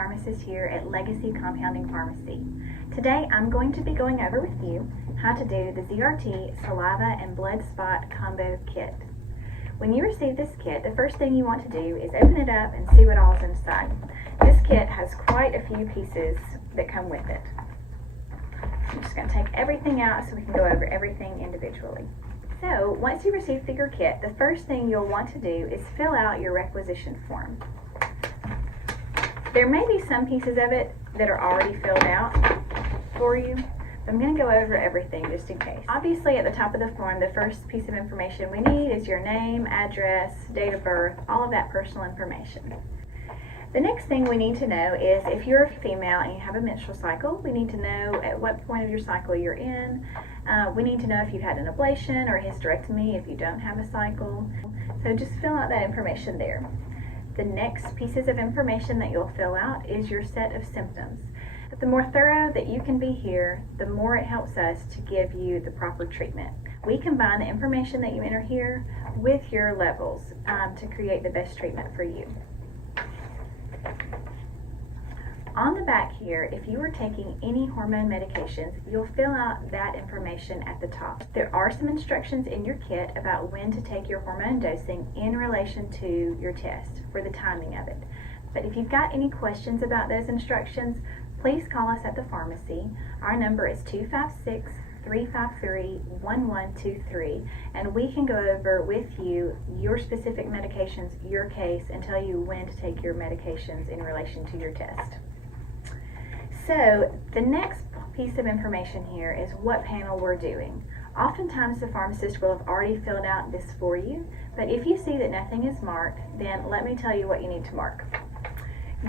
pharmacist here at Legacy Compounding Pharmacy. Today I'm going to be going over with you how to do the ZRT Saliva and Blood Spot Combo Kit. When you receive this kit, the first thing you want to do is open it up and see what all is inside. This kit has quite a few pieces that come with it. I'm just going to take everything out so we can go over everything individually. So, once you receive your kit, the first thing you'll want to do is fill out your requisition form. There may be some pieces of it that are already filled out for you, but I'm going to go over everything just in case. Obviously, at the top of the form, the first piece of information we need is your name, address, date of birth, all of that personal information. The next thing we need to know is if you're a female and you have a menstrual cycle, we need to know at what point of your cycle you're in. We need to know if you've had an ablation or a hysterectomy if you don't have a cycle. So just fill out that information there. The next pieces of information that you'll fill out is your set of symptoms. But the more thorough that you can be here, the more it helps us to give you the proper treatment. We combine the information that you enter here with your levels to create the best treatment for you. On the back here, if you are taking any hormone medications, you'll fill out that information at the top. There are some instructions in your kit about when to take your hormone dosing in relation to your test for the timing of it. But if you've got any questions about those instructions, please call us at the pharmacy. Our number is 256-353-1123, and we can go over with you your specific medications, your case, and tell you when to take your medications in relation to your test. So the next piece of information here is what panel we're doing. Oftentimes the pharmacist will have already filled out this for you, but if you see that nothing is marked, then let me tell you what you need to mark.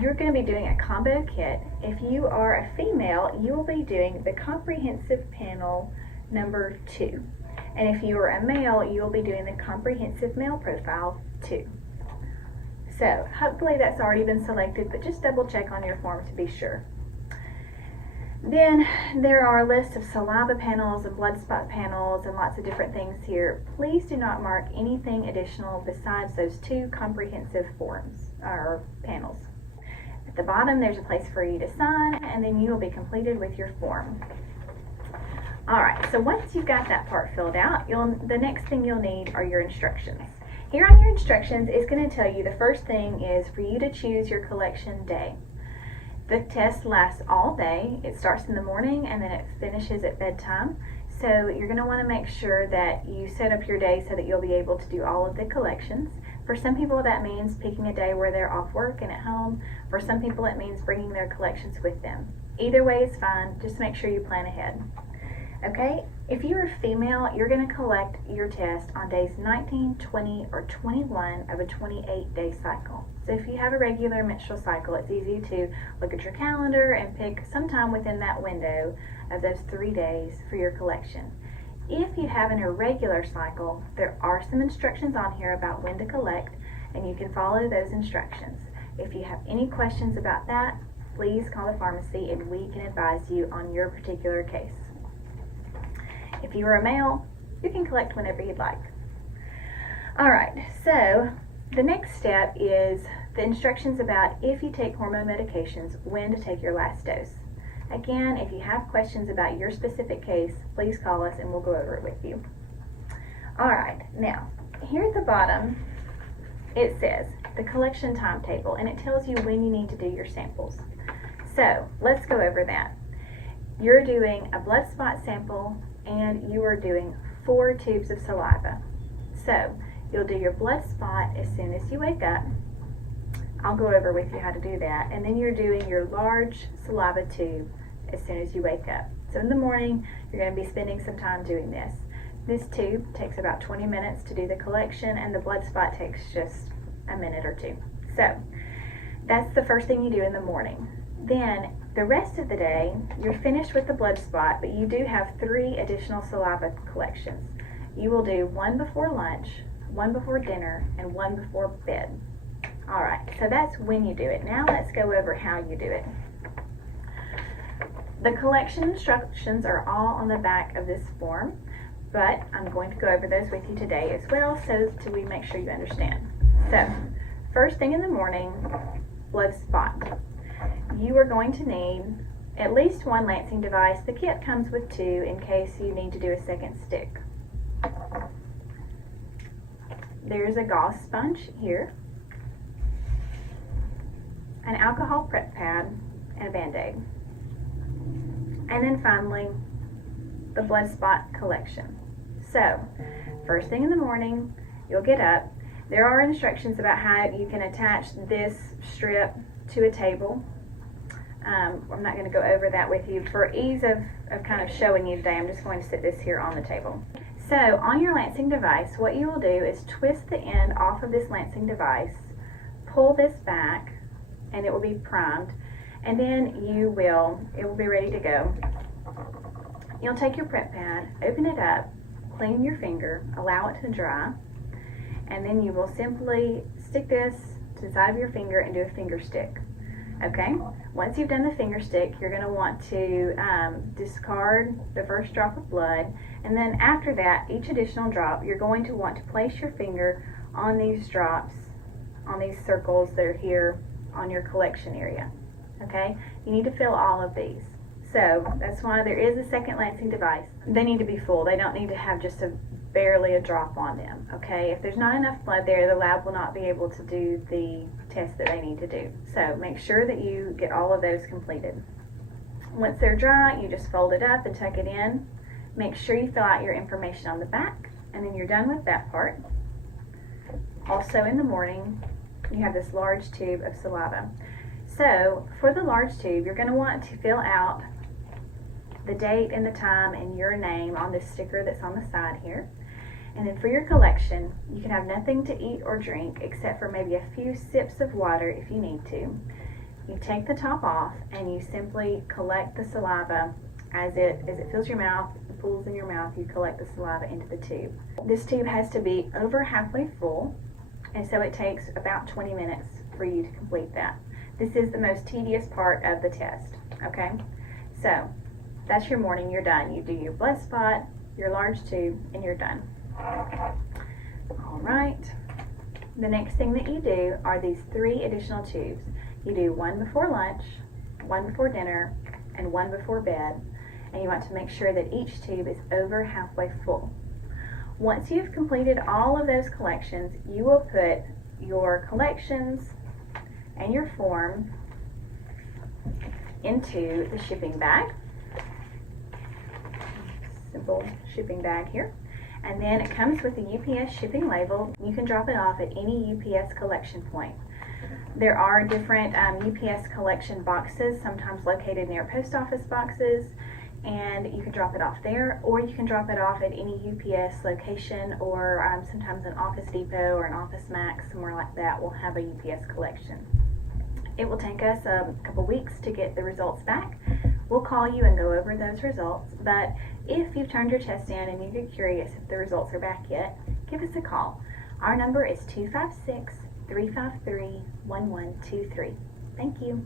You're going to be doing a combo kit. If you are a female, you will be doing the comprehensive panel number 2. And if you are a male, you will be doing the comprehensive male profile 2. So hopefully that's already been selected, but just double check on your form to be sure. Then there are lists of saliva panels and blood spot panels and lots of different things here. Please do not mark anything additional besides those 2 comprehensive forms or panels. At the bottom there's a place for you to sign, and then you will be completed with your form. Alright, so once you've got that part filled out, the next thing you'll need are your instructions. Here on your instructions is going to tell you the first thing is for you to choose your collection day. The test lasts all day. It starts in the morning and then it finishes at bedtime. So you're going to want to make sure that you set up your day so that you'll be able to do all of the collections. For some people that means picking a day where they're off work and at home. For some people it means bringing their collections with them. Either way is fine, just make sure you plan ahead. Okay, if you're a female, you're going to collect your test on days 19, 20, or 21 of a 28-day cycle. So if you have a regular menstrual cycle, it's easy to look at your calendar and pick sometime within that window of those 3 days for your collection. If you have an irregular cycle, there are some instructions on here about when to collect, and you can follow those instructions. If you have any questions about that, please call the pharmacy and we can advise you on your particular case. If you are a male, you can collect whenever you'd like. Alright, so the next step is the instructions about if you take hormone medications, when to take your last dose. Again, if you have questions about your specific case, please call us and we'll go over it with you. Alright, now, here at the bottom, it says the collection timetable, and it tells you when you need to do your samples. So, let's go over that. You're doing a blood spot sample, and you are doing 4 tubes of saliva. So, you'll do your blood spot as soon as you wake up. I'll go over with you how to do that. And then you're doing your large saliva tube as soon as you wake up. So in the morning, you're going to be spending some time doing this. This tube takes about 20 minutes to do the collection, and the blood spot takes just a minute or 2. So, that's the first thing you do in the morning. Then, the rest of the day, you're finished with the blood spot, but you do have 3 additional saliva collections. You will do 1 before lunch, 1 before dinner, and 1 before bed. Alright, so that's when you do it. Now let's go over how you do it. The collection instructions are all on the back of this form, but I'm going to go over those with you today as well so we make sure you understand. So, first thing in the morning, blood spot. you are going to need at least one lancing device. The kit comes with 2 in case you need to do a second stick. There's a gauze sponge here, an alcohol prep pad, and a Band-Aid. And then finally, the blood spot collection. So, first thing in the morning, you'll get up. There are instructions about how you can attach this strip to a table. I'm not going to go over that with you. For ease of kind of showing you today, I'm just going to sit this here on the table. So, on your lancing device, what you will do is twist the end off of this lancing device, pull this back, and it will be primed, and then it will be ready to go. You'll take your prep pad, open it up, clean your finger, allow it to dry, and then you will simply stick this to the side of your finger and do a finger stick. Okay? Once you've done the finger stick, you're going to want to discard the first drop of blood, and then after that, each additional drop, you're going to want to place your finger on these drops, on these circles that are here on your collection area. Okay? You need to fill all of these. So that's why there is a second lancing device. They need to be full. They don't need to have just barely a drop on them. Okay? If there's not enough blood there, the lab will not be able to do the test that they need to do. So make sure that you get all of those completed. Once they're dry, you just fold it up and tuck it in. Make sure you fill out your information on the back, and then you're done with that part. Also in the morning, you have this large tube of saliva. So for the large tube, you're going to want to fill out the date and the time and your name on this sticker that's on the side here. And then for your collection, you can have nothing to eat or drink except for maybe a few sips of water if you need to. You take the top off and you simply collect the saliva as it fills your mouth, pools in your mouth, you collect the saliva into the tube. This tube has to be over halfway full, and so it takes about 20 minutes for you to complete that. This is the most tedious part of the test, okay? So, that's your morning, you're done. You do your blood spot, your large tube, and you're done. All right. The next thing that you do are these 3 additional tubes. You do one before lunch, one before dinner, and one before bed. And you want to make sure that each tube is over halfway full. Once you've completed all of those collections, you will put your collections and your form into the shipping bag. Simple shipping bag here. And then it comes with a UPS shipping label. You can drop it off at any UPS collection point. There are different UPS collection boxes, sometimes located near post office boxes, and you can drop it off there, or you can drop it off at any UPS location, or sometimes an Office Depot or an Office Max, somewhere like that will have a UPS collection. It will take us a couple weeks to get the results back. We'll call you and go over those results, but if you've turned your test in and you get curious if the results are back yet, give us a call. Our number is 256-353-1123. Thank you.